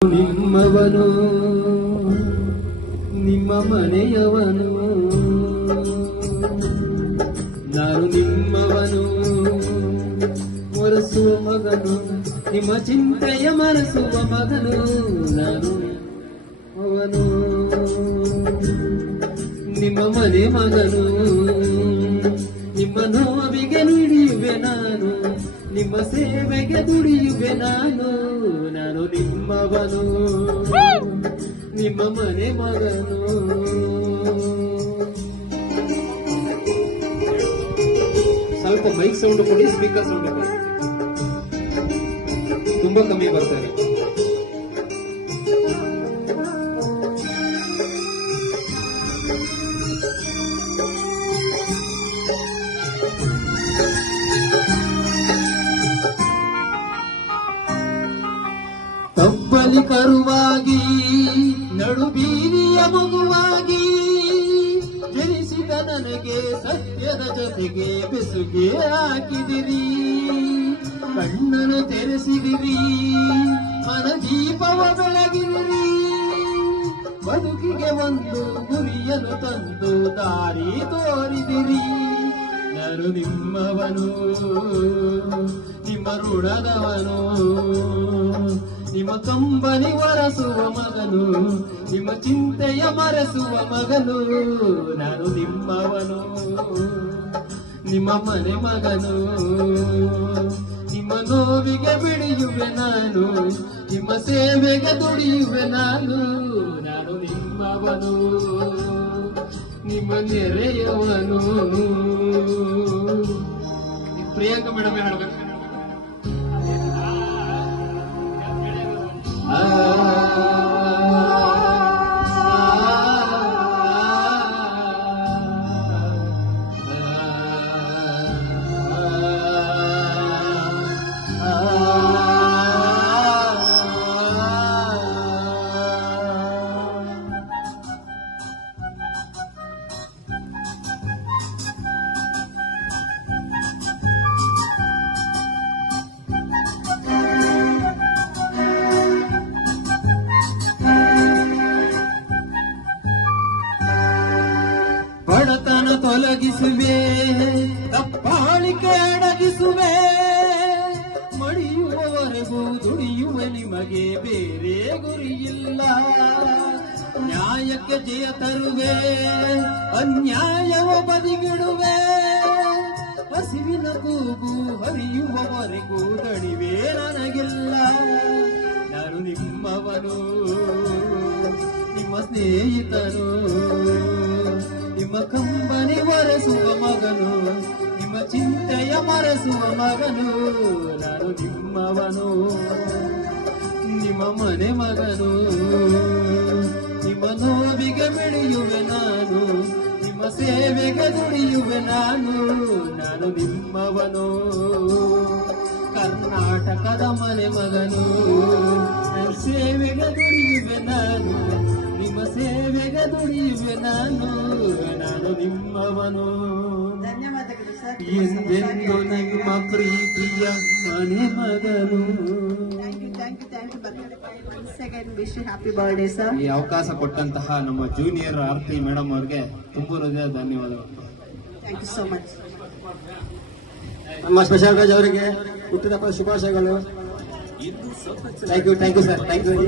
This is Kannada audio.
ನಿಮ್ಮವನು ನಿಮ್ಮ ಮನೆಯವನು, ನಾನು ನಿಮ್ಮವನು ಒರೆಸುವ ಮಗನು, ನಿಮ್ಮ ಚಿಂತೆಯ ಮರೆಸುವ ಮಗನು, ನಾನು ಅವನು ನಿಮ್ಮ ಮನೆ ಮಗನು, ನಿಮ್ಮ ನೋವಿಗೆ ನುಡಿಯುವೆ ನಾನು, ನಿಮ್ಮ ಸೇವೆಗೆ ದುಡಿಯುವೆ ನಾನು, ನಾನು ನಿಮ್ಮವನು ನಿಮ್ಮ ಮನೆ ಮಗನು. ಸ್ವಲ್ಪ ಮೈಕ್ ಸೌಂಡ್ ಕೊಡಿ, ಸ್ಪೀಕರ್ ಸೌಂಡ್ ಕೊಡಿ, ತುಂಬಾ ಕಮ್ಮಿ ಬರ್ತಾರೆ. ಕಬ್ಬಲಿ ಕರುವಾಗಿ ನಡುಬೀದಿಯ ಮಗುವಾಗಿ ಜನಿಸಿದ ನನಗೆ ಸತ್ಯದ ಜೊತೆಗೆ ಬೆಸುಗೆ ಹಾಕಿದಿರಿ, ಕಣ್ಣನ್ನು ತೆರೆಸಿದಿರಿ, ಮನ ದೀಪವ ಬೆಳಗಿದಿರಿ, ಬದುಕಿಗೆ ಒಂದು ಗುರಿಯನ್ನು ತಂದು ದಾರಿ ತೋರಿದಿರಿ, ನಾನು ನಿಮ್ಮವನು ನಿಮ್ಮ ಋಣದವನು, ನಿಮ್ಮ ಕಂಬನಿ ಒರೆಸುವ ಮಗನು, ನಿಮ್ಮ ಚಿಂತೆಯ ಮರೆಸುವ ಮಗನು, ನಾನು ನಿಮ್ಮವನು ನಿಮ್ಮ ಮನೆ ಮಗನು, ನಿಮ್ಮ ನೋವಿಗೆ ಬಿಡಿಯುವೆ ನಾನು, ನಿಮ್ಮ ಸೇವೆಗೆ ದುಡಿಯುವೆ ನಾನು, ನಾನು ನಿಮ್ಮವನು ನಿಮ್ಮ ನೆರೆಯವನು. ಪ್ರಿಯಾಂಕಾ ಮೇಡಮ್ ಹೇಳ್ಬೇಕು. ಬಡತನ ತೊಲಗಿಸುವೆ, ತಪ್ಪಾಳಿಕೆ ಅಡಗಿಸುವೆ, ಮಡಿಯುವವರೆಗೂ ದುಡಿಯುವ ನಿಮಗೆ ಬೇರೆ ಗುರಿಯಿಲ್ಲ, ನ್ಯಾಯಕ್ಕೆ ಜಯ ತರುವೆ, ಅನ್ಯಾಯವ ಬದಿಗಿಡುವೆ, ಹಸಿವಿನ ಕೂಗು ಹರಿಯುವವರೆಗೂ ತಡಿವೆ ನನಗಿಲ್ಲ, ನಾನು ನಿಮ್ಮವನು ನಿಮ್ಮ ಸ್ನೇಹಿತನು, ನಿಮ್ಮ ಕಂಬನಿ ಒರೆಸುವ ಮಗನು, ನಿಮ್ಮ ಚಿಂತೆಯ ಮರೆಸುವ ಮಗನು, ನಾನು ನಿಮ್ಮವನು ನಿಮ್ಮ ಮನೆ ಮಗನು, ನಿಮ್ಮ ನೋವಿಗೆ ಬಿಡಿಯುವೆ ನಾನು, ನಿಮ್ಮ ಸೇವೆಗೆ ದುಡಿಯುವೆ ನಾನು, ನಾನು ನಿಮ್ಮವನು ಕರ್ನಾಟಕದ ಮನೆ ಮಗನು, ಸೇವೆಗೆ ದುಡಿಯುವೆ ನಾನು, ನಿಮ್ಮ ಸೇವೆಗೆ ದುಡಿಯುವೆ ನಾನು, ನಾನು ನಿಮ್ಮವನು ಎಂದೆಂದು ನಿಮ್ಮ ಪ್ರೀತಿಯ ಮನೆ ಮಗನು. ಈ ಅವಕಾಶ ಕೊಟ್ಟಂತಹ ನಮ್ಮ ಜೂನಿಯರ್ ಆರ್ತಿ ಮೇಡಮ್ ಅವ್ರಿಗೆ ತುಂಬ ಹೃದಯ ಧನ್ಯವಾದಗಳು. ನಮ್ಮ ಸ್ಪೆಷಲ್ ರಾಜ್ ಅವರಿಗೆ ಹುಟ್ಟಿದಪ್ಪ ಶುಭಾಶಯಗಳು. Thank you sir, thank you.